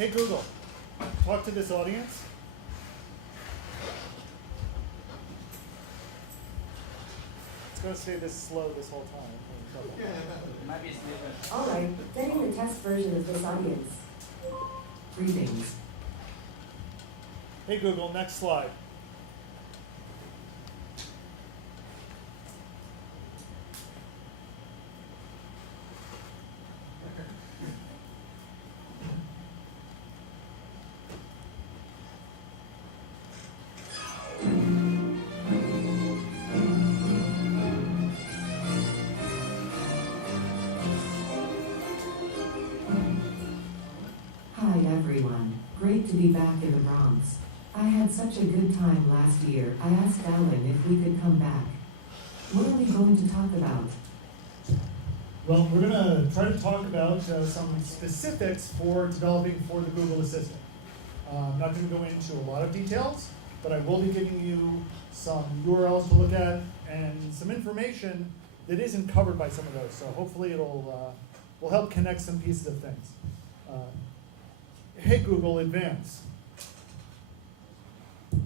Hey Google, talk to this audience. It's going to stay this slow this whole time. All right, getting the test version of this audience. Greetings. Hey Google, next slide. Hi everyone, great to be back in the Bronx. I had such a good time last year, I asked Alan if we could come back. What are we going to talk about? Well, we're going to try to talk about some specifics for developing for the Google Assistant. I'm not going to go into a lot of details, but I will be giving you some URLs to look at and some information that isn't covered by some of those. So hopefully it'll will help connect some pieces of things. Hey Google, advance. And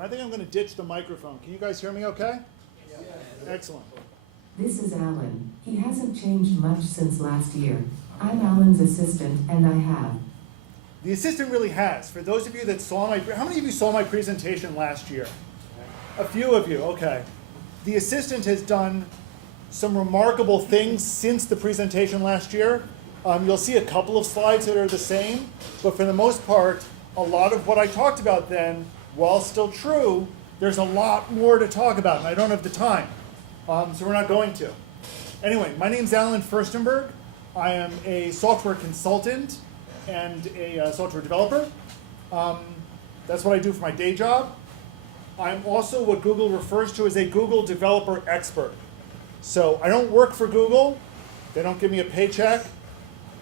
I think I'm going to ditch the microphone. Can you guys hear me okay? Yeah. Excellent. This is Alan. He hasn't changed much since last year. I'm Alan's assistant, and I have. The assistant really has. For those of you that saw how many of you saw my presentation last year? A few of you, okay. The assistant has done some remarkable things since the presentation last year. You'll see a couple of slides that are the same, but for the most part, a lot of what I talked about then, while still true, there's a lot more to talk about, and I don't have the time, so we're not going to. Anyway, my name's Alan Furstenberg. I am a software consultant and a software developer. That's what I do for my day job. I'm also what Google refers to as a Google developer expert. So I don't work for Google. They don't give me a paycheck.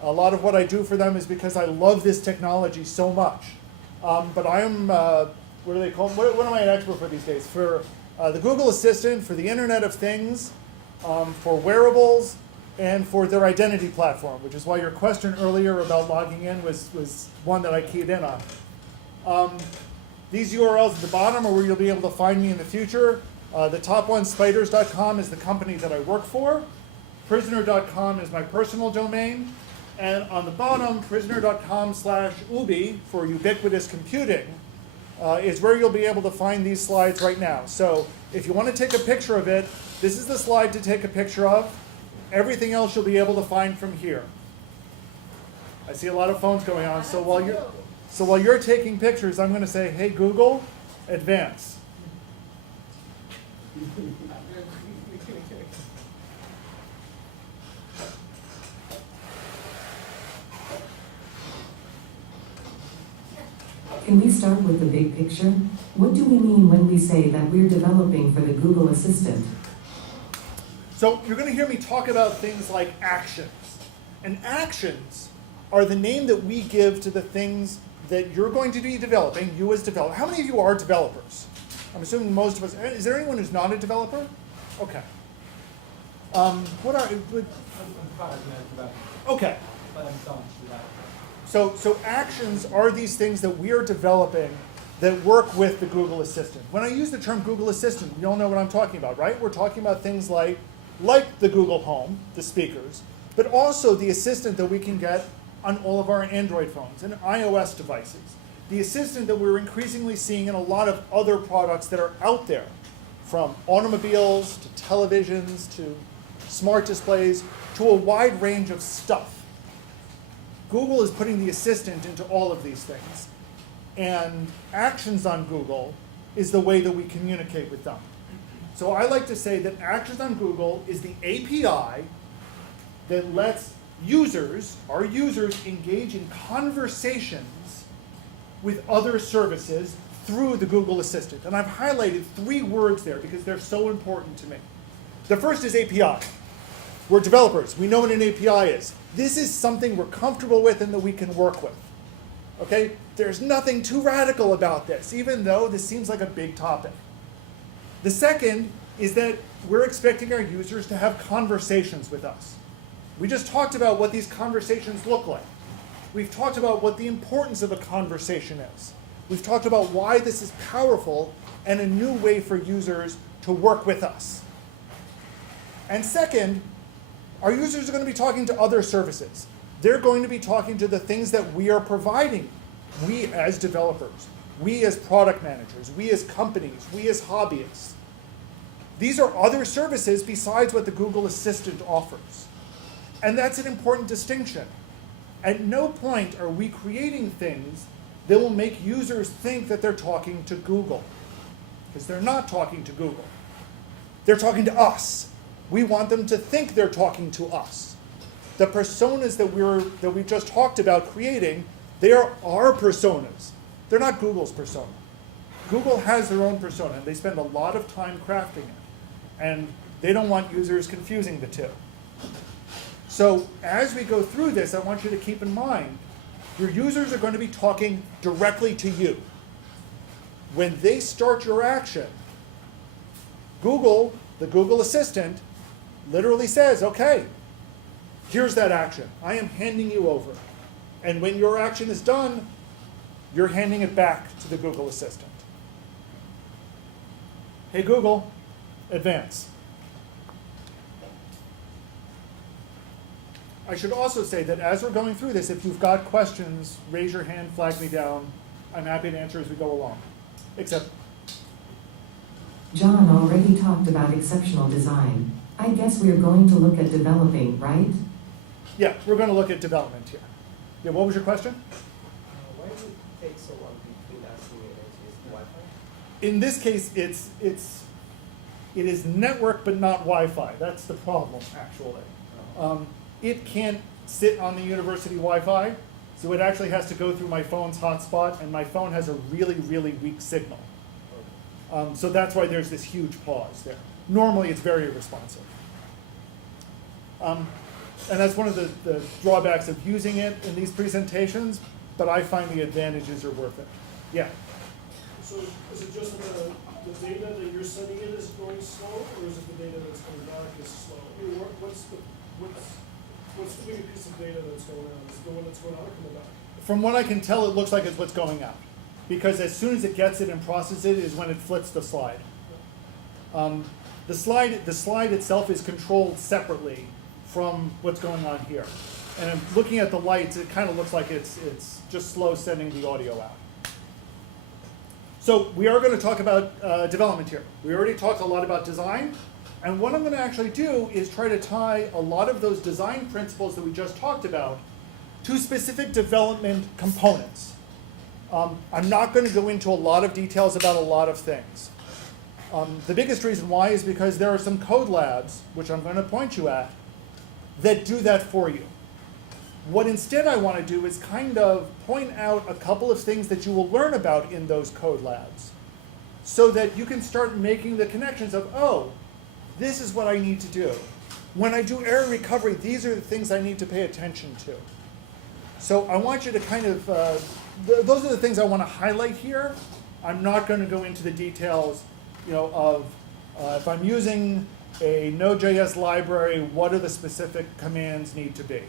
A lot of what I do for them is because I love this technology so much. But I am, what do they call, what am I an expert for these days? For the Google Assistant, for the Internet of Things, for wearables, and for their identity platform, which is why your question earlier about logging in was one that I keyed in on. These URLs at the bottom are where you'll be able to find me in the future. The top one, spiders.com, is the company that I work for. Prisoner.com is my personal domain. And on the bottom, prisoner.com/ubi for ubiquitous computing is where you'll be able to find these slides right now. So if you want to take a picture of it, this is the slide to take a picture of. Everything else you'll be able to find from here. I see a lot of phones going on, so while you're taking pictures, I'm going to say, hey Google, advance. Can we start with the big picture? What do we mean when we say that we're developing for the Google Assistant? So you're going to hear me talk about things like actions. And actions are the name that we give to the things that you're going to be developing, you as developer. How many of you are developers? I'm assuming most of us. Is there anyone who's not a developer? Okay. What are... Okay. So actions are these things that we are developing that work with the Google Assistant. When I use the term Google Assistant, you all know what I'm talking about, right? We're talking about things like the Google Home, the speakers, but also the assistant that we can get on all of our Android phones and iOS devices. The assistant that we're increasingly seeing in a lot of other products that are out there, from automobiles to televisions to smart displays to a wide range of stuff. Google is putting the assistant into all of these things. And actions on Google is the way that we communicate with them. So I like to say that actions on Google is the API that lets users, our users, engage in conversations with other services through the Google Assistant. And I've highlighted 3 words there because they're so important to me. The first is API. We're developers. We know what an API is. This is something we're comfortable with and that we can work with. Okay? There's nothing too radical about this, even though this seems like a big topic. The second is that we're expecting our users to have conversations with us. We just talked about what these conversations look like. We've talked about what the importance of a conversation is. We've talked about why this is powerful and a new way for users to work with us. And second, our users are going to be talking to other services. They're going to be talking to the things that we are providing. We as developers, we as product managers, we as companies, we as hobbyists. These are other services besides what the Google Assistant offers. And that's an important distinction. At no point are we creating things that will make users think that they're talking to Google, because they're not talking to Google. They're talking to us. We want them to think they're talking to us. The personas that we just talked about creating, they are our personas. They're not Google's persona. Google has their own persona, and they spend a lot of time crafting it. And they don't want users confusing the two. So as we go through this, I want you to keep in mind, your users are going to be talking directly to you. When they start your action, Google, the Google Assistant, literally says, okay, here's that action. I am handing you over. And when your action is done, you're handing it back to the Google Assistant. Hey Google, advance. I should also say that as we're going through this, if you've got questions, raise your hand, flag me down. I'm happy to answer as we go along. Except, John already talked about exceptional design. I guess we're going to look at developing, right? yeah, we're going to look at development here. Yeah, what was your question? Why does it take so long between asking it and Wi-Fi? In this case, it is network but not Wi-Fi. That's the problem, actually. It can't sit on the university Wi-Fi, so it actually has to go through my phone's hotspot, and my phone has a really, really weak signal. So that's why there's this huge pause there. Normally, it's very responsive. And that's one of the drawbacks of using it in these presentations, but I find the advantages are worth it. Yeah? So is it just the data that you're sending in is going slow, or is it the data that's coming back is slow? I mean, what's the bigger piece of data that's going on? Is it the one that's going out or coming back? From what I can tell, it looks like it's what's going out. Because as soon as it gets it and processes it is when it flips the slide. The slide itself is controlled separately from what's going on here. And looking at the lights, it kind of looks like it's just slow sending the audio out. So we are going to talk about development here. We already talked a lot about design. And what I'm going to actually do is try to tie a lot of those design principles that we just talked about to specific development components. I'm not going to go into a lot of details about a lot of things. The biggest reason why is because there are some code labs, which I'm going to point you at, that do that for you. What instead I want to do is kind of point out a couple of things that you will learn about in those code labs so that you can start making the connections of, oh, this is what I need to do. When I do error recovery, these are the things I need to pay attention to. So I want you to kind of, those are the things I want to highlight here. I'm not going to go into the details, of if I'm using a Node.js library, what are the specific commands need to be?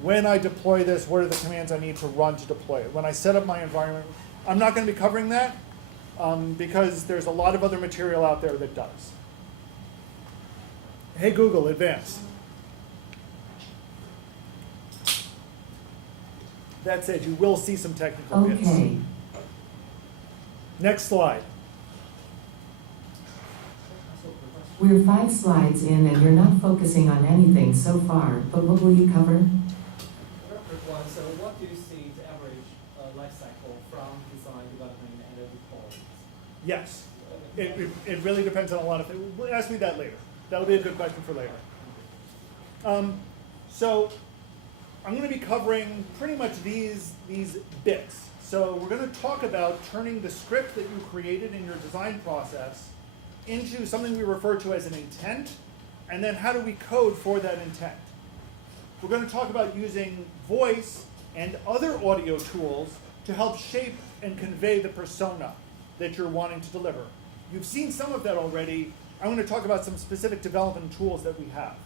When I deploy this, what are the commands I need to run to deploy it? When I set up my environment, I'm not going to be covering that because there's a lot of other material out there that does. Hey Google, advance. That said, you will see some technical bits. Okay. Next slide. We're 5 slides in and you're not focusing on anything so far, but what will you cover? Quick one. So what do you see the average life cycle from design, development, and deployment? Yes. It really depends on a lot of things. Ask me that later. That'll be a good question for later. So I'm going to be covering pretty much these bits. So we're going to talk about turning the script that you created in your design process into something we refer to as an intent, and then how do we code for that intent. We're going to talk about using voice and other audio tools to help shape and convey the persona that you're wanting to deliver. You've seen some of that already. I'm going to talk about some specific development tools that we have.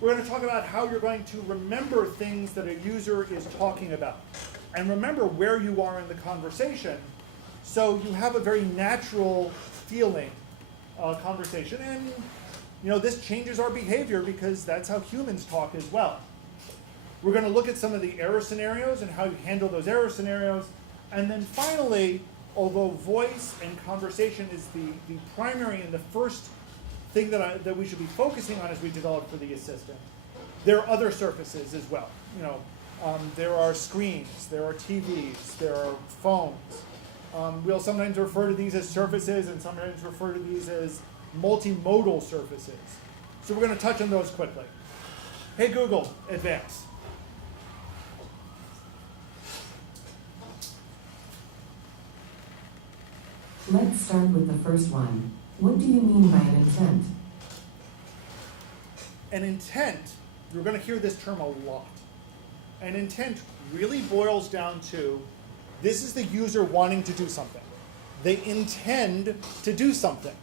We're going to talk about how you're going to remember things that a user is talking about. And remember where you are in the conversation, so you have a very natural feeling conversation. And this changes our behavior because that's how humans talk as well. We're going to look at some of the error scenarios and how you handle those error scenarios. And then finally, although voice and conversation is the primary and the first thing that we should be focusing on as we develop for the assistant, there are other surfaces as well. There are screens, there are TVs, there are phones. We'll sometimes refer to these as surfaces and sometimes refer to these as multimodal surfaces. So we're going to touch on those quickly. Hey Google, advance. Let's start with the first one. What do you mean by an intent? An intent, you're going to hear this term a lot. An intent really boils down to, this is the user wanting to do something. They intend to do something.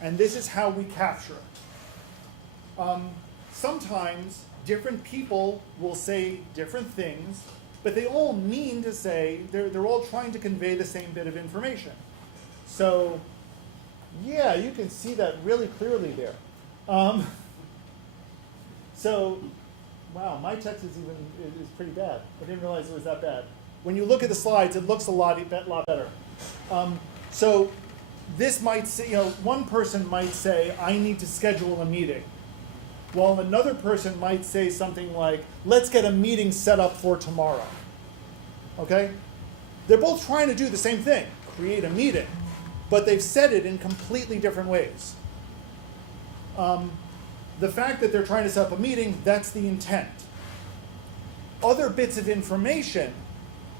And this is how we capture it. Sometimes different people will say different things, but they all mean to say, they're all trying to convey the same bit of information. So, yeah, you can see that really clearly there. Wow, my text is pretty bad. I didn't realize it was that bad. When you look at the slides, it looks a lot better. So this might say, one person might say, I need to schedule a meeting. While another person might say something like, let's get a meeting set up for tomorrow. Okay? They're both trying to do the same thing, create a meeting, but they've said it in completely different ways. The fact that they're trying to set up a meeting, that's the intent. Other bits of information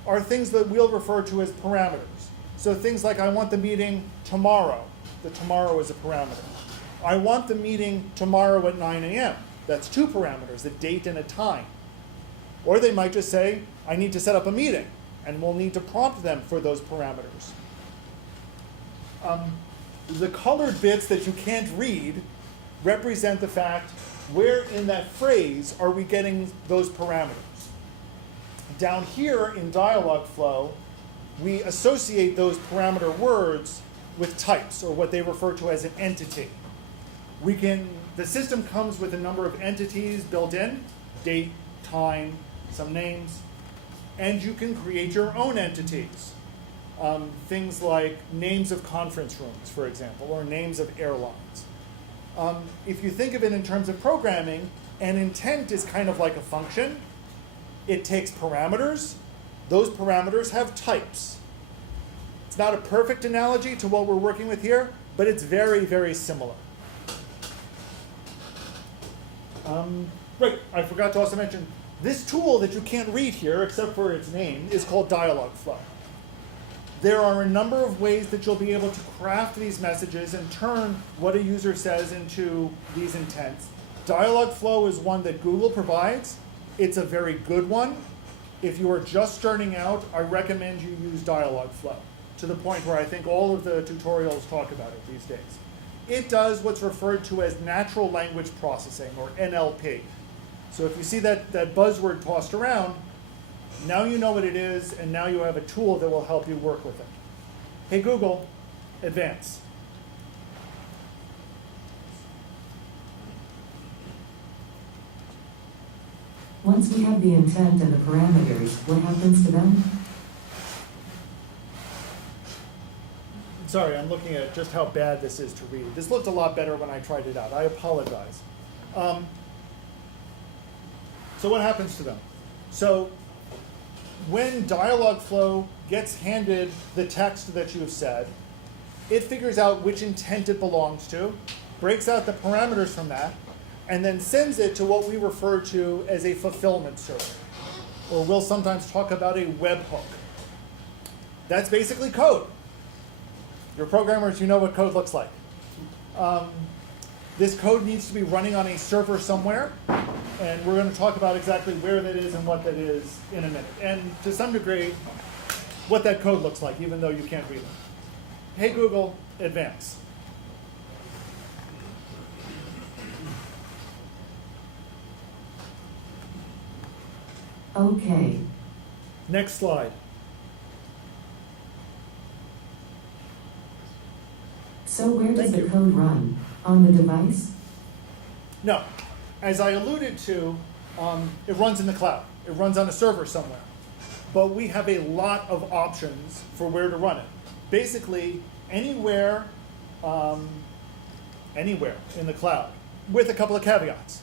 are things that we'll refer to as parameters. So things like, I want the meeting tomorrow. The tomorrow is a parameter. I want the meeting tomorrow at 9 a.m. That's two parameters, a date and a time. Or they might just say, I need to set up a meeting, and we'll need to prompt them for those parameters. The colored bits that you can't read represent the fact where in that phrase are we getting those parameters. Down here in Dialog Flow, we associate those parameter words with types, or what they refer to as an entity. The system comes with a number of entities built in, date, time, some names, and you can create your own entities. Things like names of conference rooms, for example, or names of airlines. If you think of it in terms of programming, an intent is kind of like a function. It takes parameters. Those parameters have types. It's not a perfect analogy to what we're working with here, but it's very, very similar. Right, I forgot to also mention, this tool that you can't read here, except for its name, is called Dialog Flow. There are a number of ways that you'll be able to craft these messages and turn what a user says into these intents. Dialog Flow is one that Google provides. It's a very good one. If you are just starting out, I recommend you use Dialog Flow, to the point where I think all of the tutorials talk about it these days. It does what's referred to as natural language processing, or NLP. So if you see that buzzword tossed around, now you know what it is, and now you have a tool that will help you work with it. Hey Google, advance. Once we have the intent and the parameters, what happens to them? Sorry, I'm looking at just how bad this is to read. This looked a lot better when I tried it out. I apologize. So what happens to them? So when Dialog Flow gets handed the text that you've said, it figures out which intent it belongs to, breaks out the parameters from that, and then sends it to what we refer to as a fulfillment server. Or we'll sometimes talk about a webhook. That's basically code. You're programmers, you know what code looks like. This code needs to be running on a server somewhere, and we're going to talk about exactly where that is and what that is in a minute. And to some degree, what that code looks like, even though you can't read it. Hey Google, advance. Okay. Next slide. So where does Thank the you. code run? On the device? No, as I alluded to, it runs in the cloud. It runs on a server somewhere. But we have a lot of options for where to run it. Basically, anywhere in the cloud, with a couple of caveats.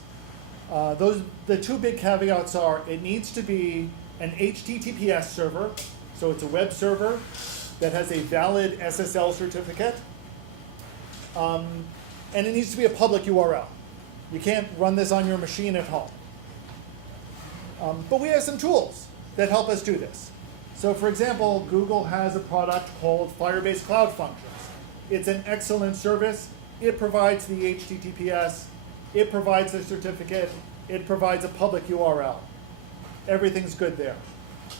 The two big caveats are it needs to be an HTTPS server, so it's a web server that has a valid SSL certificate, and it needs to be a public URL. You can't run this on your machine at home. But we have some tools that help us do this. So for example, Google has a product called Firebase Cloud Functions. It's an excellent service. It provides the HTTPS, it provides the certificate, it provides a public URL. Everything's good there.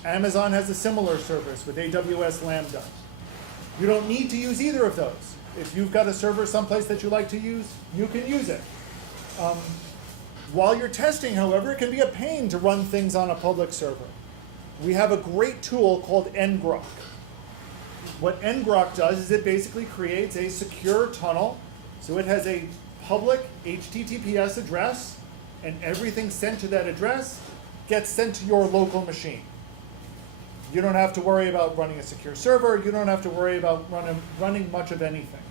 Amazon has a similar service with AWS Lambda. You don't need to use either of those. If you've got a server someplace that you like to use, you can use it. While you're testing, however, it can be a pain to run things on a public server. We have a great tool called ngrok. What ngrok does is it basically creates a secure tunnel. So it has a public HTTPS address, and everything sent to that address gets sent to your local machine. You don't have to worry about running a secure server. You don't have to worry about running much of anything.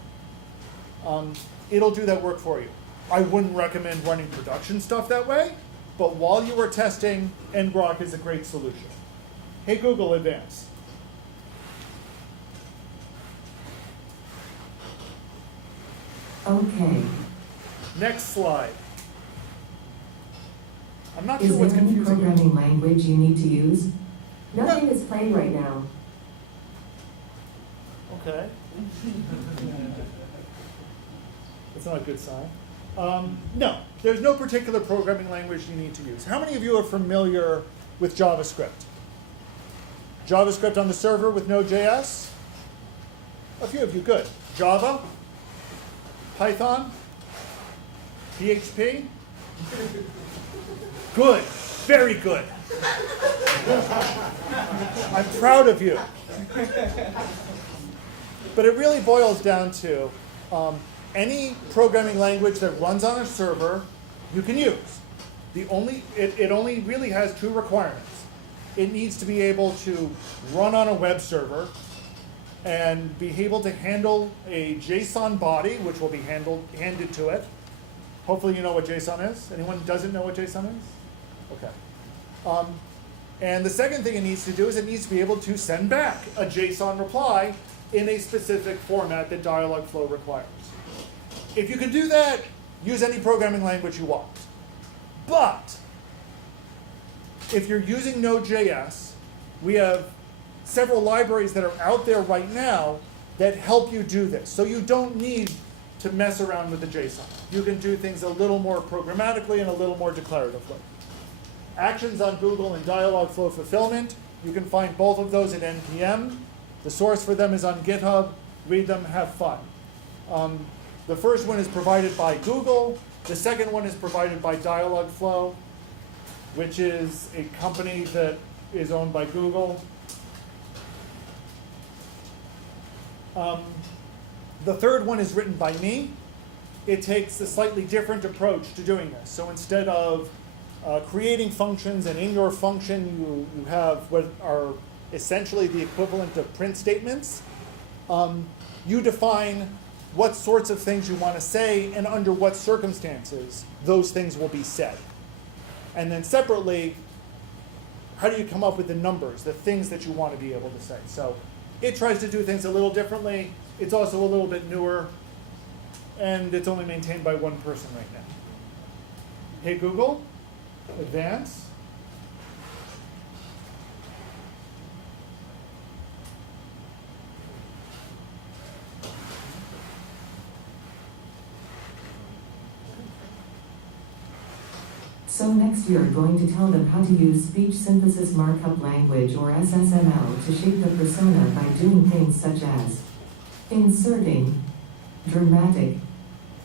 It'll do that work for you. I wouldn't recommend running production stuff that way, but while you are testing, ngrok is a great solution. Hey Google, advance. Okay. Next slide. I'm not Is sure what's there any confusing you. programming language you need to use? Nothing is playing right now. Okay. That's not a good sign. No, there's no particular programming language you need to use. How many of you are familiar with JavaScript? JavaScript on the server with Node.js? A few of you, good. Java? Python? PHP? Good, very good. I'm proud of you. But it really boils down to any programming language that runs on a server, you can use. It only really has two requirements. It needs to be able to run on a web server and be able to handle a JSON body, which will be handed to it. Hopefully you know what JSON is. Anyone doesn't know what JSON is? Okay. And the second thing it needs to do is it needs to be able to send back a JSON reply in a specific format that Dialog Flow requires. If you can do that, use any programming language you want. But if you're using Node.js, we have several libraries that are out there right now that help you do this. So you don't need to mess around with the JSON. You can do things a little more programmatically and a little more declaratively. Actions on Google and Dialog Flow Fulfillment, you can find both of those at NPM. The source for them is on GitHub. Read them, have fun. The first one is provided by Google. The second one is provided by Dialog Flow, which is a company that is owned by Google. The third one is written by me. It takes a slightly different approach to doing this. So instead of creating functions, and in your function you have what are essentially the equivalent of print statements, you define what sorts of things you want to say and under what circumstances those things will be said. And then separately, how do you come up with the numbers, the things that you want to be able to say? So it tries to do things a little differently. It's also a little bit newer, and it's only maintained by one person right now. Hey Google, advance. So next you're going to tell them how to use speech synthesis markup language or SSML to shape the persona by doing things such as inserting dramatic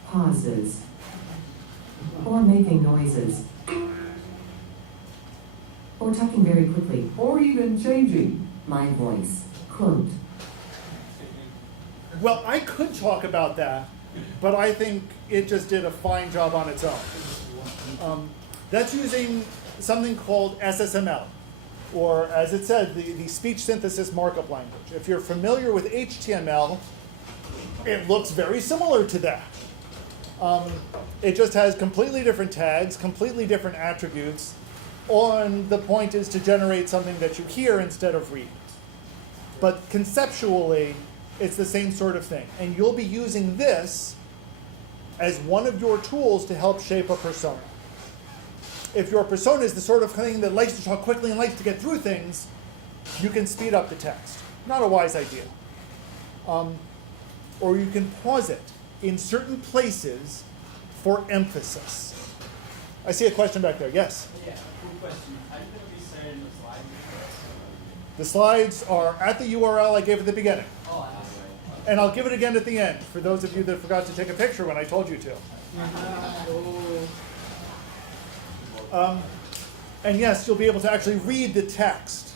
pauses or making noises or or talking very quickly, or even changing my voice. Quote. Well, I could talk about that, but I think it just did a fine job on its own. That's using something called SSML, or as it said, the speech synthesis markup language. If you're familiar with HTML, it looks very similar to that. It just has completely different tags, completely different attributes, and the point is to generate something that you hear instead of read. But conceptually, it's the same sort of thing. And you'll be using this as one of your tools to help shape a persona. If your persona is the sort of thing that likes to talk quickly and likes to get through things, you can speed up the text. Not a wise idea. Or you can pause it in certain places for emphasis. I see a question back there. Yes? Yeah, cool question. Are you going to be sharing the slides? The slides are at the URL I gave at the beginning. Oh, I know. And I'll give it again at the end for those of you that forgot to take a picture when I told you to. And yes, you'll be able to actually read the text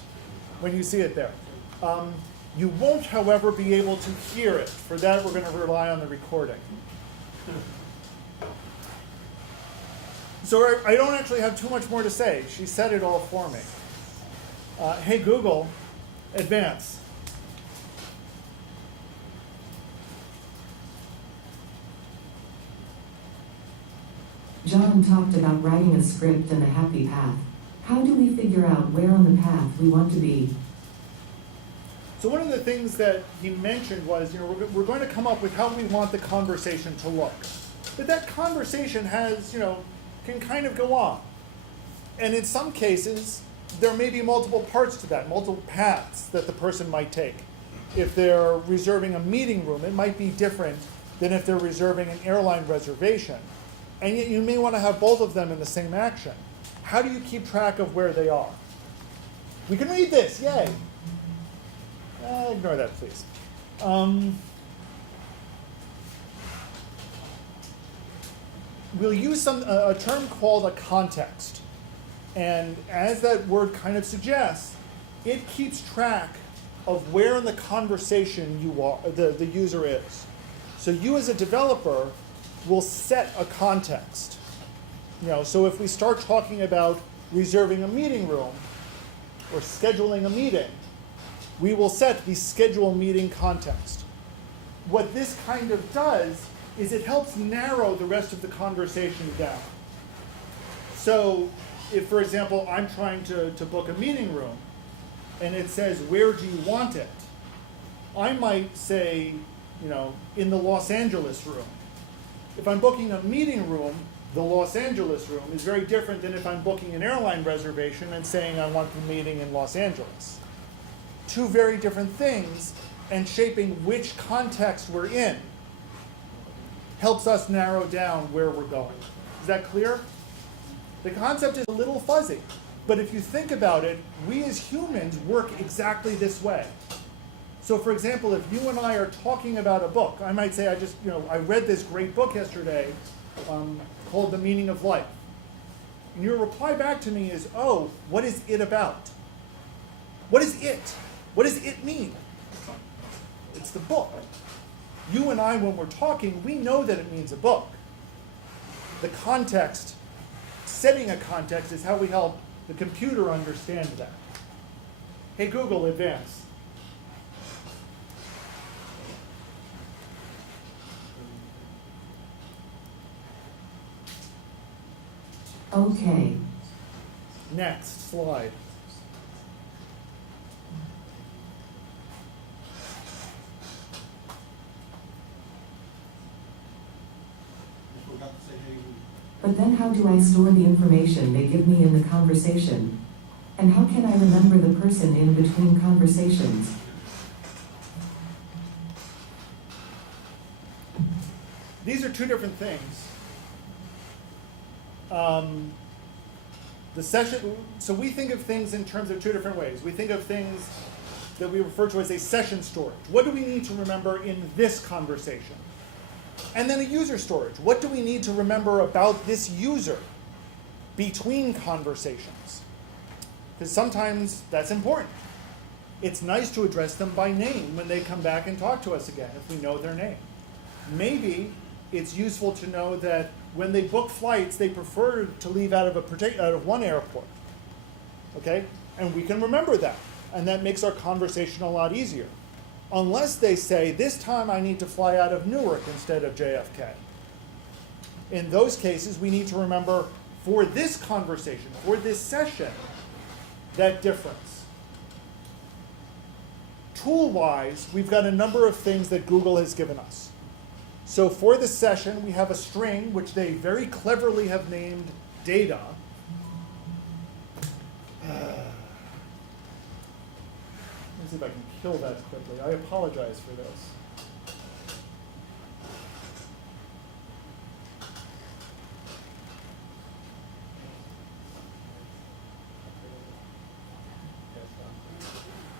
when you see it there. You won't, however, be able to hear it. For that, we're going to rely on the recording. So I don't actually have too much more to say. She said it all for me. Hey, Google, advance. John talked about writing a script and a happy path. How do we figure out where on the path we want to be? So one of the things that he mentioned was, we're going to come up with how we want the conversation to look. But that conversation has, can kind of go on. And in some cases, there may be multiple parts to that, multiple paths that the person might take. If they're reserving a meeting room, it might be different than if they're reserving an airline reservation. And yet you may want to have both of them in the same action. How do you keep track of where they are? We can read this, yay. Ignore that, please. We'll use a term called a context. And as that word kind of suggests, it keeps track of where in the conversation you are, the user is. So you as a developer will set a context. So if we start talking about reserving a meeting room or scheduling a meeting, we will set the schedule meeting context. What this kind of does is it helps narrow the rest of the conversation down. So if, for example, I'm trying to book a meeting room and it says, where do you want it? I might say, in the Los Angeles room. If I'm booking a meeting room, the Los Angeles room is very different than if I'm booking an airline reservation and saying I want the meeting in Los Angeles. Two very different things, and shaping which context we're in helps us narrow down where we're going. Is that clear? The concept is a little fuzzy, but if you think about it, we as humans work exactly this way. So for example, if you and I are talking about a book, I might say, I read this great book yesterday called The Meaning of Life. And your reply back to me is, oh, what is it about? What is it? What does it mean? It's the book. You and I, when we're talking, we know that it means a book. The context, setting a context, is how we help the computer understand that. Hey, Google, advance. Okay. Next slide. But then how do I store the information they give me in the conversation? And how can I remember the person in between conversations? These are two different things. So we think of things in terms of two different ways. We think of things that we refer to as a session storage. What do we need to remember in this conversation? And then a user storage. What do we need to remember about this user between conversations? because sometimes that's important. It's nice to address them by name when they come back and talk to us again, if we know their name. Maybe it's useful to know that when they book flights, they prefer to leave out of one airport, okay? And we can remember that, and that makes our conversation a lot easier. Unless they say, this time I need to fly out of Newark instead of JFK. In those cases, we need to remember for this conversation, for this session, that difference. Tool-wise, we've got a number of things that Google has given us. So for this session, we have a string, which they very cleverly have named data. Let me see if I can kill that quickly. I apologize for this.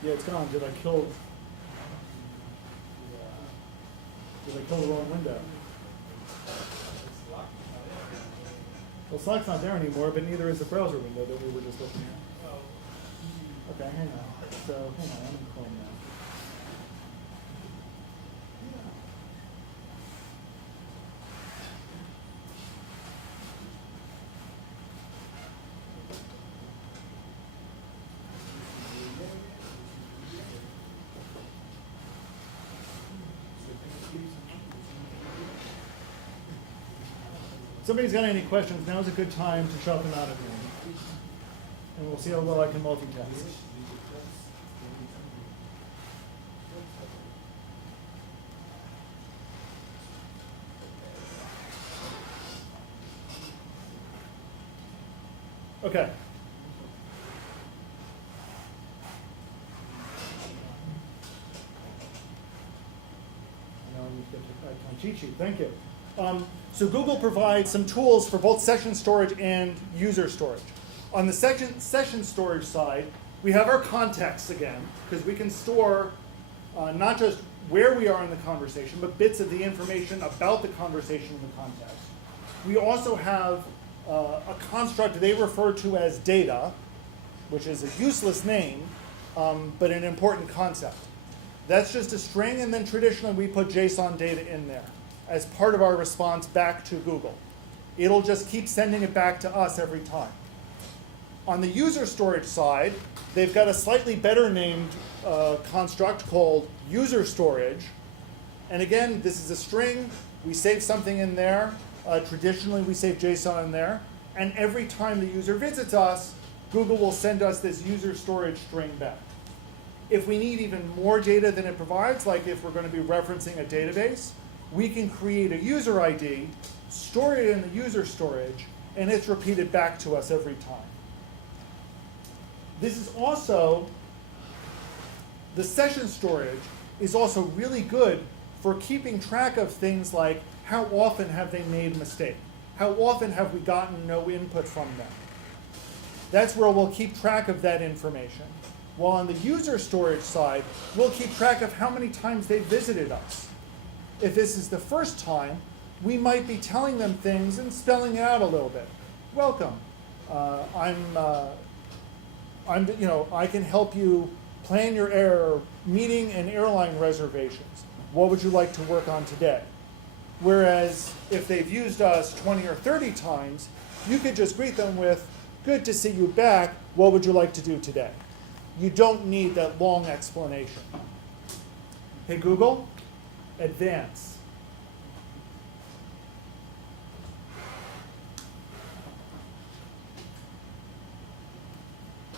Yeah, it's gone. Did I kill the wrong window? Well, Slack's not there anymore, but neither is the browser window that we were just looking at. Okay, hang on. So, hang on, I'm in Chrome now. If somebody's got any questions, now's a good time to shout them out at me. And we'll see how well I can multitask. Okay. Now I need to get to cheat sheet. Thank you. So Google provides some tools for both session storage and user storage. On the session storage side, we have our context again, because we can store not just where we are in the conversation, but bits of the information about the conversation in the context. We also have a construct they refer to as data, which is a useless name, but an important concept. That's just a string, and then traditionally we put JSON data in there as part of our response back to Google. It'll just keep sending it back to us every time. On the user storage side, they've got a slightly better named construct called user storage. And again, this is a string. We save something in there. Traditionally, we save JSON in there. And every time the user visits us, Google will send us this user storage string back. If we need even more data than it provides, like if we're going to be referencing a database, we can create a user ID, store it in the user storage, and it's repeated back to us every time. This is also, the session storage is also really good for keeping track of things like how often have they made a mistake? How often have we gotten no input from them? That's where we'll keep track of that information. While on the user storage side, we'll keep track of how many times they visited us. If this is the first time, we might be telling them things and spelling it out a little bit. Welcome. I can help you plan your meeting and airline reservations. What would you like to work on today? Whereas if they've used us 20 or 30 times, you could just greet them with, good to see you back. What would you like to do today? You don't need that long explanation. Hey, Google, advance.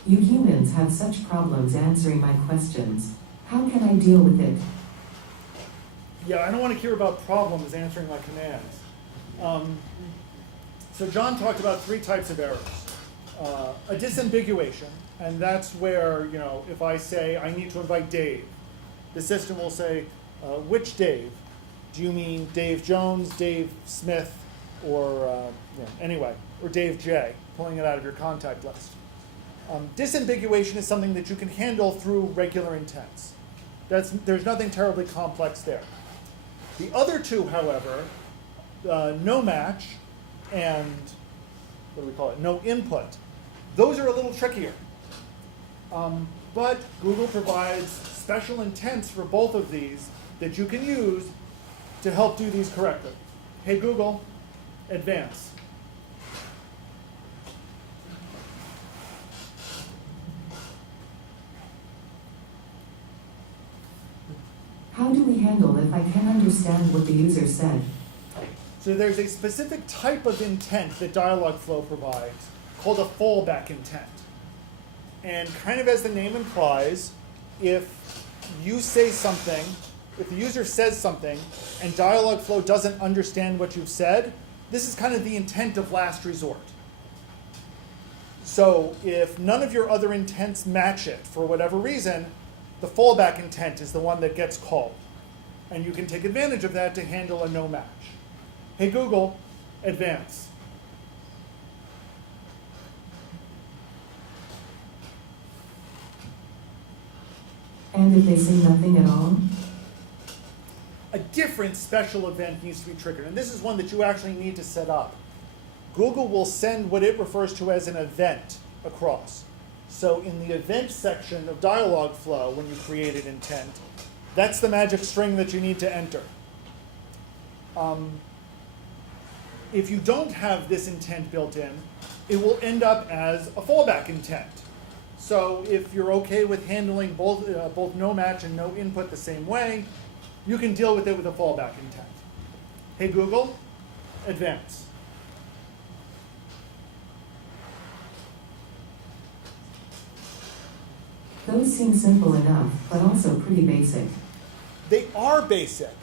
You humans have such problems answering my questions. How can I deal with it? Yeah, I don't want to hear about problems answering my commands. So John talked about 3 types of errors. A disambiguation, and that's where, if I say I need to invite Dave, the system will say, which Dave? Do you mean Dave Jones, Dave Smith, or anyway, or Dave J, pulling it out of your contact list. Disambiguation is something that you can handle through regular intents. There's nothing terribly complex there. The other 2, however, no match and, what do we call it, no input, those are a little trickier. But Google provides special intents for both of these that you can use to help do these correctly. Hey Google, advance. How do we handle if I can't understand what the user said? So there's a specific type of intent that Dialog Flow provides called a fallback intent. And kind of as the name implies, if you say something, if the user says something and Dialog Flow doesn't understand what you've said, this is kind of the intent of last resort. So if none of your other intents match it for whatever reason, the fallback intent is the one that gets called. And you can take advantage of that to handle a no match. Hey Google, advance. And if they say nothing at all? A different special event needs to be triggered, and this is one that you actually need to set up. Google will send what it refers to as an event across. So in the event section of Dialog Flow, when you create an intent, that's the magic string that you need to enter. If you don't have this intent built in, it will end up as a fallback intent. So if you're okay with handling both no match and no input the same way, you can deal with it with a fallback intent. Hey Google, advance. Those seem simple enough, but also pretty basic. They are basic,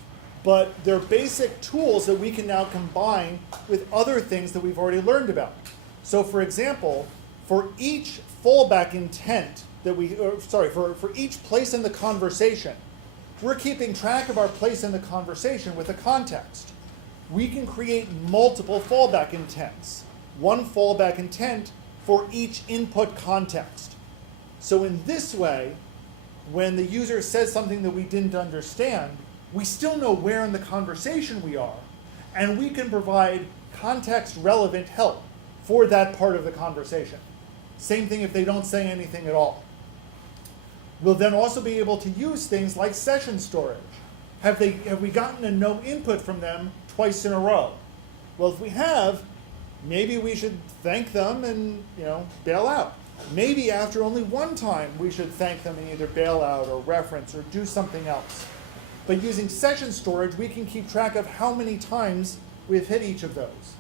but they're basic tools that we can now combine with other things that we've already learned about. So for example, for each fallback intent that for each place in the conversation, we're keeping track of our place in the conversation with a context. We can create multiple fallback intents. One fallback intent for each input context. So in this way, when the user says something that we didn't understand, we still know where in the conversation we are, and we can provide context-relevant help for that part of the conversation. Same thing if they don't say anything at all. We'll then also be able to use things like session storage. Have we gotten a no input from them twice in a row? Well, if we have, maybe we should thank them and bail out. Maybe after only one time, we should thank them and either bail out or reference or do something else. But using session storage, we can keep track of how many times we've hit each of those.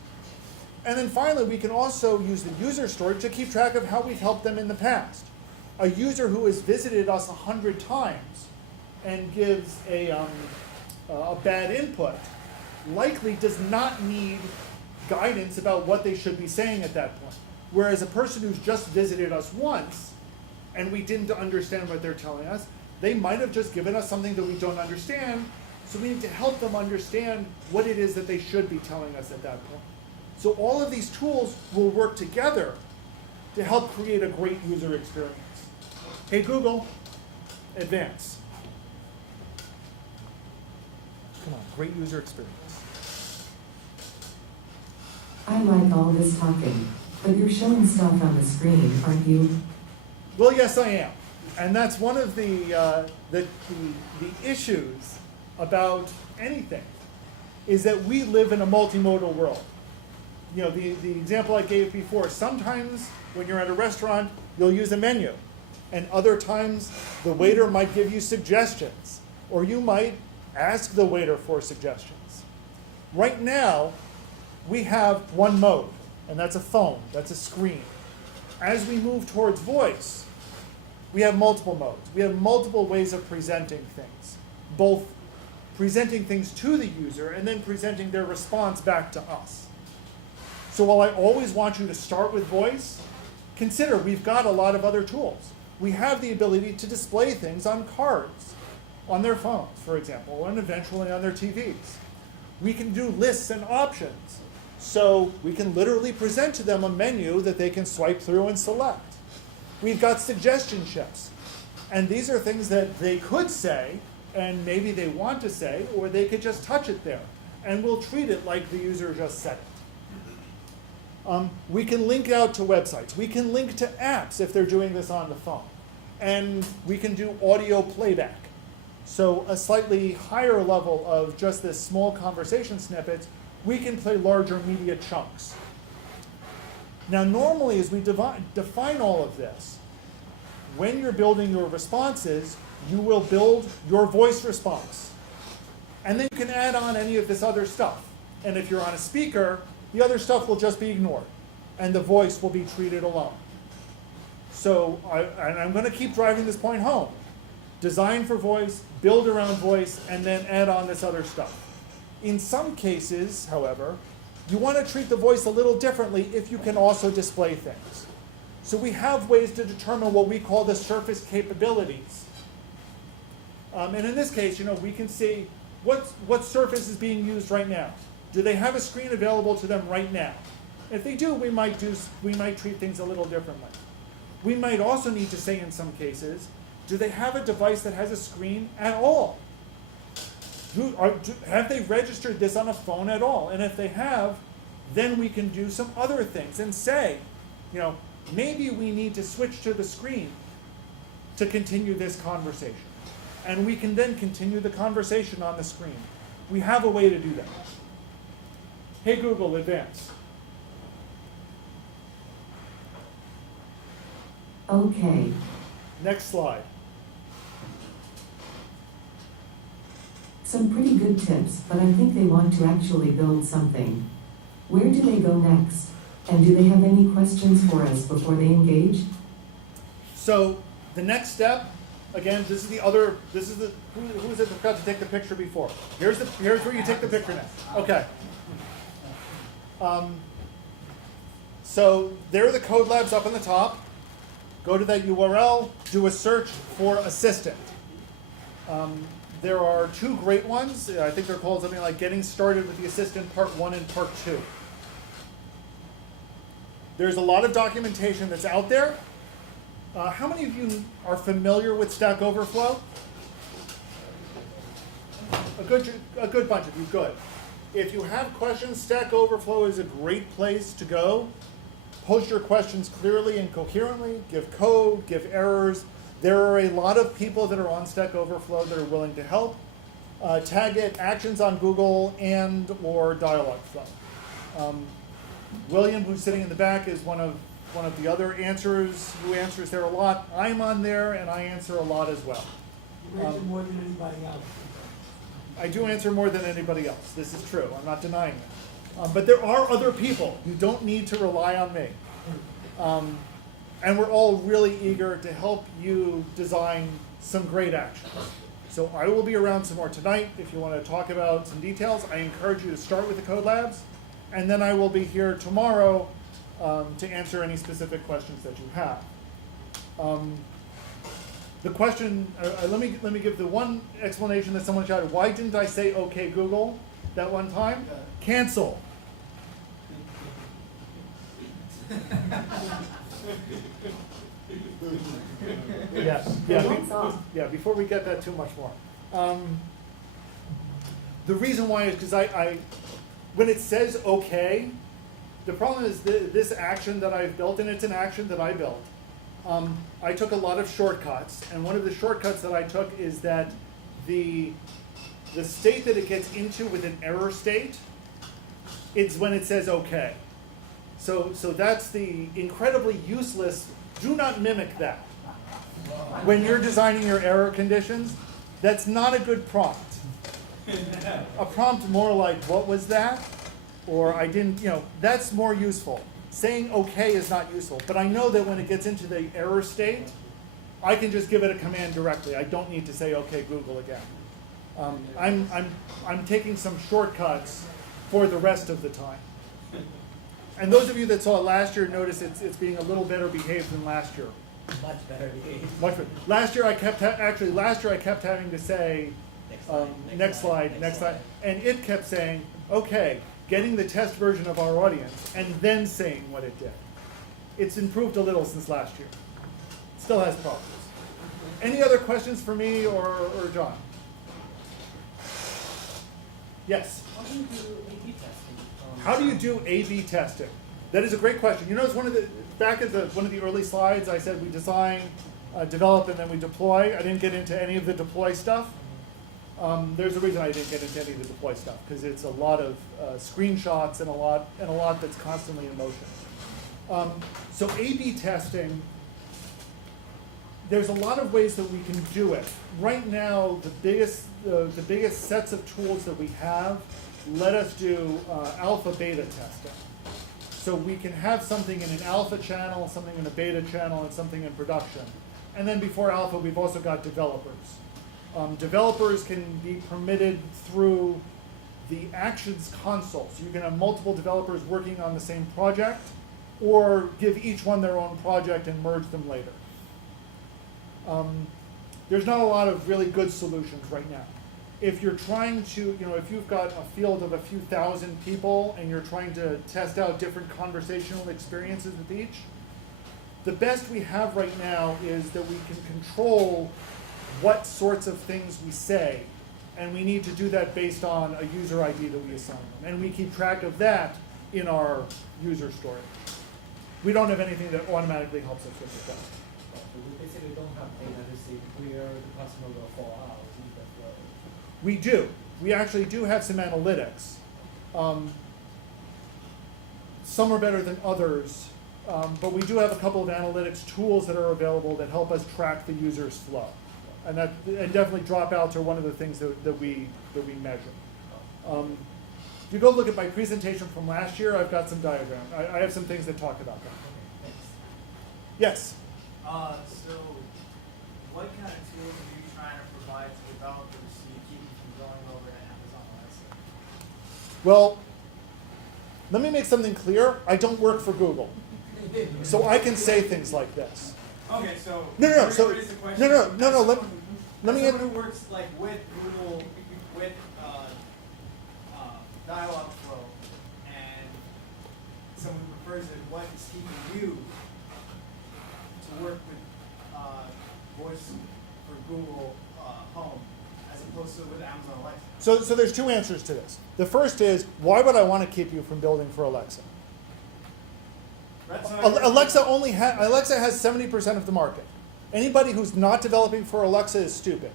And then finally, we can also use the user storage to keep track of how we've helped them in the past. A user who has visited us 100 times and gives a bad input likely does not need guidance about what they should be saying at that point. Whereas a person who's just visited us once and we didn't understand what they're telling us, they might have just given us something that we don't understand, so we need to help them understand what it is that they should be telling us at that point. So all of these tools will work together to help create a great user experience. Hey Google, advance. Come on, great user experience. I like all this talking, but you're showing stuff on the screen, aren't you? Well, yes, I am. And that's one of the issues about anything, is that we live in a multimodal world. The example I gave before, sometimes when you're at a restaurant, you'll use a menu. And other times, the waiter might give you suggestions, or you might ask the waiter for suggestions. Right now, we have one mode, and that's a phone, that's a screen. As we move towards voice, we have multiple modes. We have multiple ways of presenting things, both presenting things to the user and then presenting their response back to us. So while I always want you to start with voice, consider we've got a lot of other tools. We have the ability to display things on cards, on their phones, for example, and eventually on their TVs. We can do lists and options. So we can literally present to them a menu that they can swipe through and select. We've got suggestion chips. And these are things that they could say, and maybe they want to say, or they could just touch it there. And we'll treat it like the user just said it. We can link out to websites. We can link to apps if they're doing this on the phone. and we can do audio playback. So a slightly higher level of just this small conversation snippets, we can play larger media chunks. Now normally as we define all of this, when you're building your responses, you will build your voice response. And then you can add on any of this other stuff. And if you're on a speaker, the other stuff will just be ignored, and the voice will be treated alone. So I'm going to keep driving this point home. Design for voice, build around voice, and then add on this other stuff. In some cases, however, you want to treat the voice a little differently if you can also display things. So we have ways to determine what we call the surface capabilities. And in this case, we can see what surface is being used right now. Do they have a screen available to them right now? If they do, we might treat things a little differently. We might also need to say in some cases, do they have a device that has a screen at all? Have they registered this on a phone at all? And if they have, then we can do some other things and say, maybe we need to switch to the screen to continue this conversation. And we can then continue the conversation on the screen. We have a way to do that. Hey Google, advance. Okay. Next slide. Some pretty good tips, but I think they want to actually build something. Where do they go next? And do they have any questions for us before they engage? So the next step, again, who is it that forgot to take the picture before? Here's where you take the picture now. Okay. So there are the code labs up on the top. Go to that URL, do a search for assistant. There are two great ones. I think they're called something like Getting Started with the Assistant Part 1 and Part 2. There's a lot of documentation that's out there. How many of you are familiar with Stack Overflow? A good bunch of you, good. If you have questions, Stack Overflow is a great place to go. Post your questions clearly and coherently, give code, give errors. There are a lot of people that are on Stack Overflow that are willing to help. Tag it Actions on Google and or Dialog Flow. William, who's sitting in the back, is one of the other answers who answers there a lot. I'm on there and I answer a lot as well. You answer more than anybody else. I do answer more than anybody else. This is true. I'm not denying it. But there are other people. You don't need to rely on me. And we're all really eager to help you design some great actions. So I will be around some more tonight if you want to talk about some details. I encourage you to start with the code labs. And then I will be here tomorrow to answer any specific questions that you have. The question, let me give the one explanation that someone shouted. Why didn't I say OK Google that one time? Cancel. Yes. Yeah. Before we get that too much more, the reason why is because I when it says OK, the problem is this action that I've built, and it's an action that I built. I took a lot of shortcuts, and one of the shortcuts that I took is that the state that it gets into with an error state, it's when it says OK. So that's the incredibly useless. Do not mimic that. When you're designing your error conditions, that's not a good prompt. A prompt more like, what was that? Or I didn't, that's more useful. Saying OK is not useful. But I know that when it gets into the error state, I can just give it a command directly. I don't need to say OK Google again. I'm taking some shortcuts for the rest of the time. And those of you that saw it last year notice it's being a little better behaved than last year. Much better behaved. Much better. Last year I kept having to say next slide, and it kept saying, okay, getting the test version of our audience, and then saying what it did. It's improved a little since last year. Still has problems. Any other questions for me or John? Yes? How do you do A/B testing? How do you do A/B testing? That is a great question. You notice back at one of the early slides, I said we design develop and then we deploy. I didn't get into any of the deploy stuff. There's a reason I didn't get into any of the deploy stuff, because it's a lot of screenshots and a lot that's constantly in motion. So A/B testing, there's a lot of ways that we can do it. Right now, the biggest sets of tools that we have let us do alpha beta testing. So we can have something in an alpha channel, something in a beta channel, and something in production. And then before alpha, we've also got developers. Developers can be permitted through the Actions console. So you can have multiple developers working on the same project, or give each one their own project and merge them later. There's not a lot of really good solutions right now. If you're trying to, if you've got a field of a few thousand people and you're trying to test out different conversational experiences with each, the best we have right now is that we can control what sorts of things we say, and we need to do that based on a user ID that we assign them. And we keep track of that in our user story. We don't have anything that automatically helps us with that. We basically don't have data to see where the customer will fall out in the flow. We do. We actually do have some analytics. Some are better than others, but we do have a couple of analytics tools that are available that help us track the user's flow. And definitely dropouts are one of the things that we measure. If you go look at my presentation from last year, I've got some diagrams. I have some things that talk about that. Yes? So what kind of tools are you trying to provide to developers so you keep them from going over to Amazon Alexa? Well, let me make something clear. I don't work for Google. So I can say things like this. Okay, so No. So raise the question. no. Let me. Someone who works like with Google, with Dialog Flow, and someone who prefers it, what is keeping you to work with voice for Google Home as opposed to with Amazon Alexa? So there's two answers to this. The first is, why would I want to keep you from building for Alexa? That's not Alexa has 70% of the market. Anybody who's not developing for Alexa is stupid.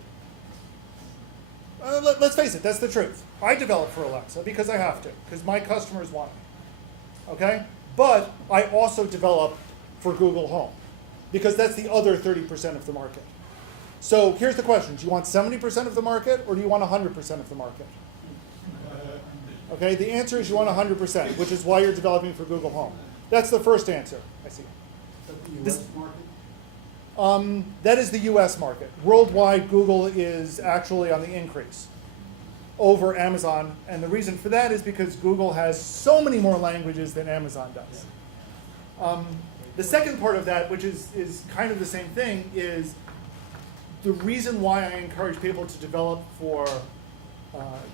Let's face it, that's the truth. I develop for Alexa because I have to, because my customers want it. Okay? But I also develop for Google Home, because that's the other 30% of the market. So here's the question. Do you want 70% of the market, or do you want 100% of the market? Okay, the answer is you want 100%, which is why you're developing for Google Home. That's the first answer. I see. US market? That is the US market. Worldwide, Google is actually on the increase over Amazon. And the reason for that is because Google has so many more languages than Amazon does. The second part of that, which is kind of the same thing, is the reason why I encourage people to develop for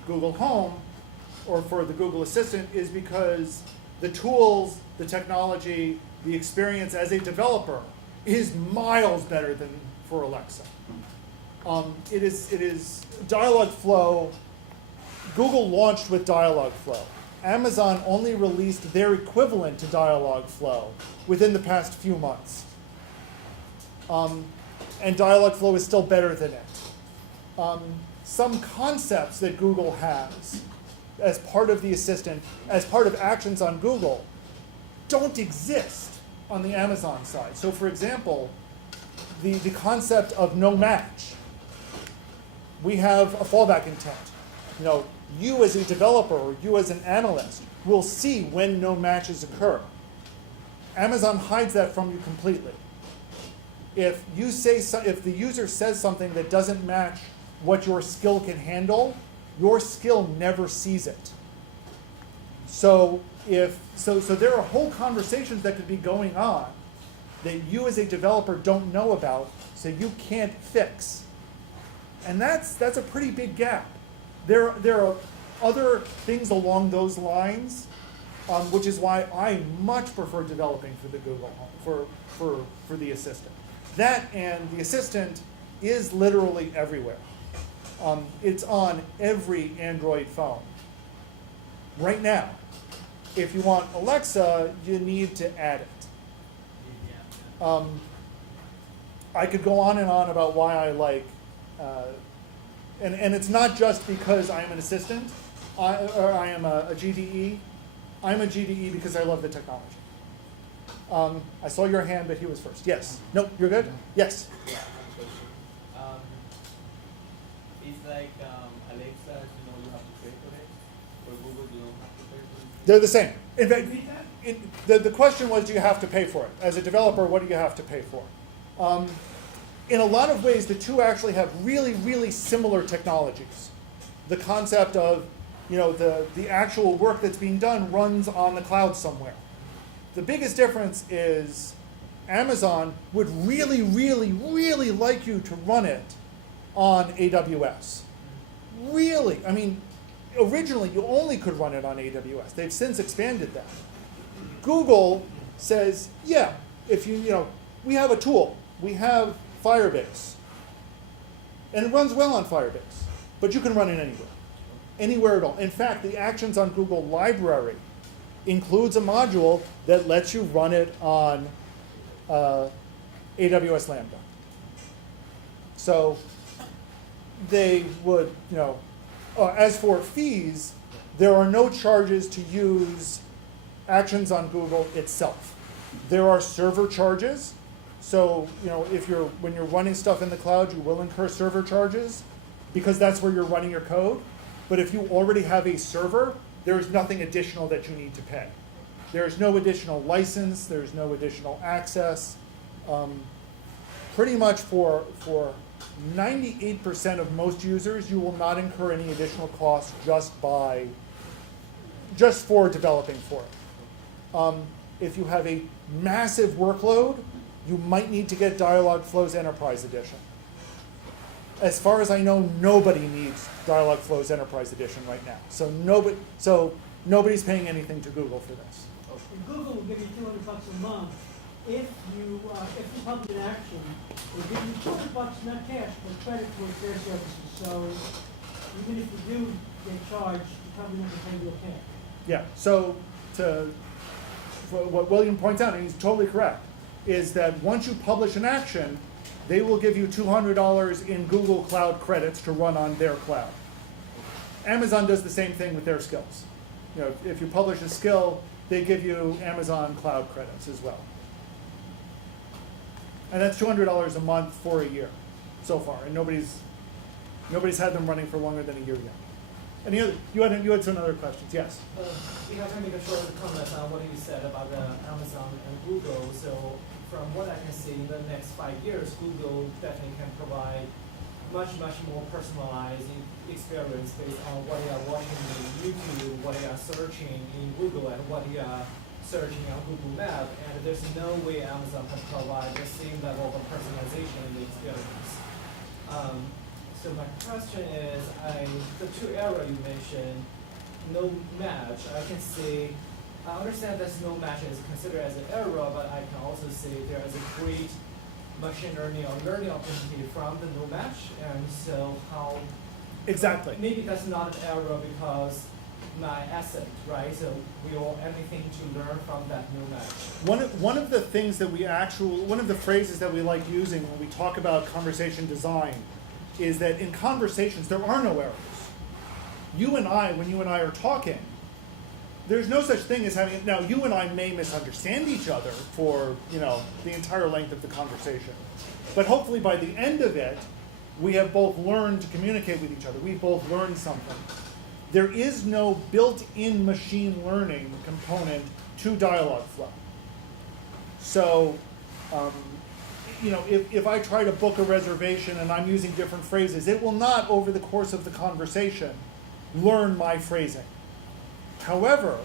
Google Home or for the Google Assistant is because the tools, the technology, the experience as a developer is miles better than for Alexa. It is Dialog Flow. Google launched with Dialog Flow. Amazon only released their equivalent to Dialog Flow within the past few months. And Dialog Flow is still better than it. Some concepts that Google has as part of the Assistant, as part of Actions on Google, don't exist on the Amazon side. So for example, the concept of no match. We have a fallback intent. You as a developer or you as an analyst will see when no matches occur. Amazon hides that from you completely. If the user says something that doesn't match what your skill can handle, your skill never sees it. So there are whole conversations that could be going on that you as a developer don't know about, so you can't fix. And that's a pretty big gap. There are other things along those lines, which is why I much prefer developing for the Google Home, for the Assistant. That and the Assistant is literally everywhere. It's on every Android phone. Right now. If you want Alexa, you need to add it. I could go on and on about why I like, and it's not just because I am an assistant, or I am a GDE. I'm a GDE because I love the technology. I saw your hand, but he was first. Yes. No, you're good? Yes. Yeah, it's like Alexa, you have to pay for it. For Google, you don't have to pay for it. They're the same. In fact, the question was, do you have to pay for it? As a developer, what do you have to pay for? In a lot of ways, the two actually have really, really similar technologies. The concept of, the actual work that's being done runs on the cloud somewhere. The biggest difference is Amazon would really, really, really like you to run it on AWS. Really, I mean, originally you only could run it on AWS. They've since expanded that. Google says, yeah, if we have a tool, we have Firebase, and it runs well on Firebase, but you can run it anywhere at all. In fact, the Actions on Google library includes a module that lets you run it on AWS Lambda. So they would, as for fees, there are no charges to use Actions on Google itself. There are server charges. So, when you're running stuff in the cloud, you will incur server charges because that's where you're running your code. But if you already have a server, there's nothing additional that you need to pay. There's no additional license. There's no additional access. Pretty much for 98% of most users, you will not incur any additional costs just for developing for it. If you have a massive workload, you might need to get Dialog Flow's Enterprise Edition. As far as I know, nobody needs Dialog Flow's Enterprise Edition right now. So nobody's paying anything to Google for this. Google will give you $200 a month if you publish an action. They give you $200 not cash, but credit towards their services. So even if you do get charged, you're probably not going to pay real cash. Yeah. So what William points out, and he's totally correct, is that once you publish an action, they will give you $200 in Google Cloud credits to run on their cloud. Amazon does the same thing with their skills. If you publish a skill, they give you Amazon Cloud credits as well. And that's $200 a month for a year so far, and nobody's had them running for longer than a year yet. Any other? You had some other questions? Yes. We have to make a short comment on what you said about Amazon and Google. So from what I can see, in the next 5 years, Google definitely can provide much, much more personalized experience based on what you are watching in YouTube, what you are searching in Google, and what you are searching on Google Maps. And there's no way Amazon can provide the same level of personalization in the experience. So my question is, the two errors you mentioned, no match, I understand that no match is considered as an error, but I can also say there is a great machine learning or learning opportunity from the no match, and so how... Exactly. Maybe that's not an error because my asset, right? So we all anything to learn from that no match. One of the things that one of the phrases that we like using when we talk about conversation design is that in conversations there are no errors. When you and I are talking, there's no such thing as having, now you and I may misunderstand each other for the entire length of the conversation, but hopefully by the end of it, we have both learned to communicate with each other. We've both learned something. There is no built-in machine learning component to Dialog Flow. So, if I try to book a reservation and I'm using different phrases, it will not, over the course of the conversation, learn my phrasing. However,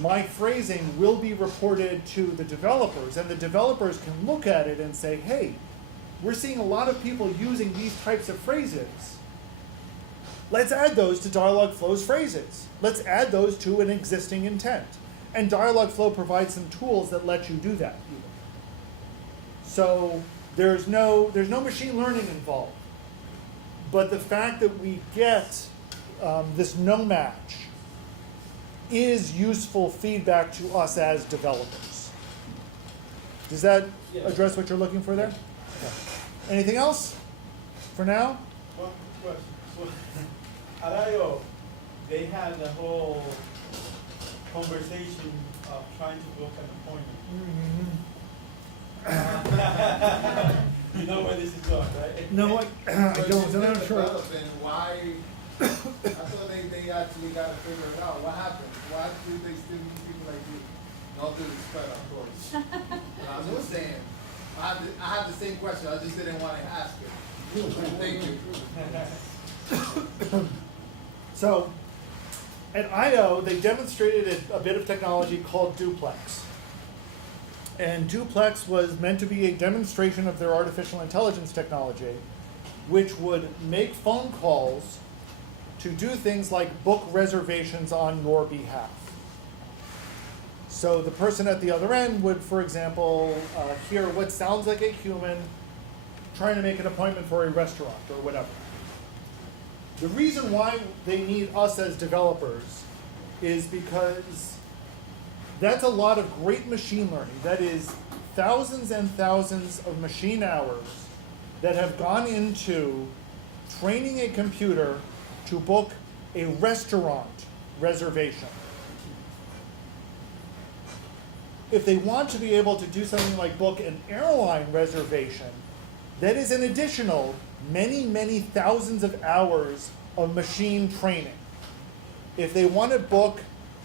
my phrasing will be reported to the developers, and the developers can look at it and say, hey, we're seeing a lot of people using these types of phrases. Let's add those to Dialog Flow's phrases. Let's add those to an existing intent. And Dialog Flow provides some tools that let you do that. So there's no machine learning involved. But the fact that we get this no match is useful feedback to us as developers. Does that address what you're looking for there? Anything else for now? One question. So, at I.O., they had the whole conversation of trying to book an appointment. You know where this is going, right? No, I don't. I'm not sure. Why, I thought they actually got to figure it out. What happened? Why do they still use people like you? No disrespect, of course. But I'm just saying, I have the same question, I just didn't want to ask it. Thank you. So, at I.O., they demonstrated a bit of technology called Duplex. And Duplex was meant to be a demonstration of their artificial intelligence technology, which would make phone calls to do things like book reservations on your behalf. So the person at the other end would, for example, hear what sounds like a human trying to make an appointment for a restaurant or whatever. The reason why they need us as developers is because that's a lot of great machine learning. That is thousands and thousands of machine hours that have gone into training a computer to book a restaurant reservation. If they want to be able to do something like book an airline reservation, that is an additional many, many thousands of hours of machine training. If they want to book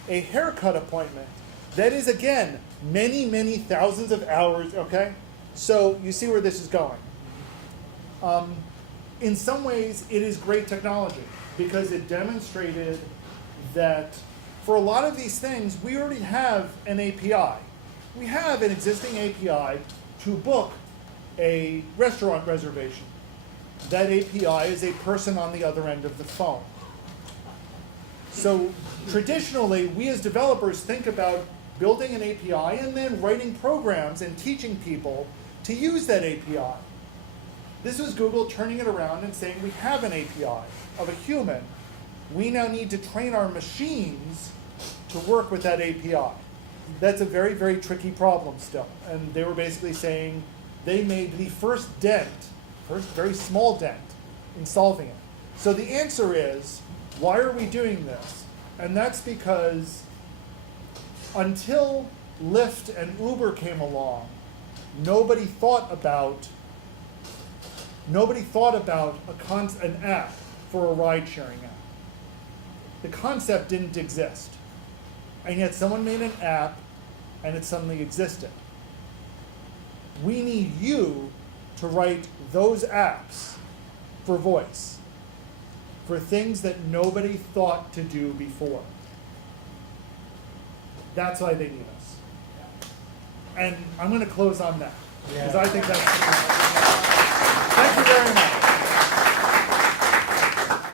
a haircut appointment, that is again many, many thousands of hours, okay? So you see where this is going. In some ways, it is great technology because it demonstrated that for a lot of these things, we already have an API. We have an existing API to book a restaurant reservation. That API is a person on the other end of the phone. So traditionally, we as developers think about building an API and then writing programs and teaching people to use that API. This was Google turning it around and saying, we have an API of a human. We now need to train our machines to work with that API. That's a very, very tricky problem still. And they were basically saying they made the first very small dent in solving it. So the answer is, why are we doing this? And that's because until Lyft and Uber came along, nobody thought about an app for a ride-sharing app. The concept didn't exist. And yet someone made an app and it suddenly existed. We need you to write those apps for voice, for things that nobody thought to do before. That's why they need us. And I'm going to close on that, because I think that's... Thank you very much.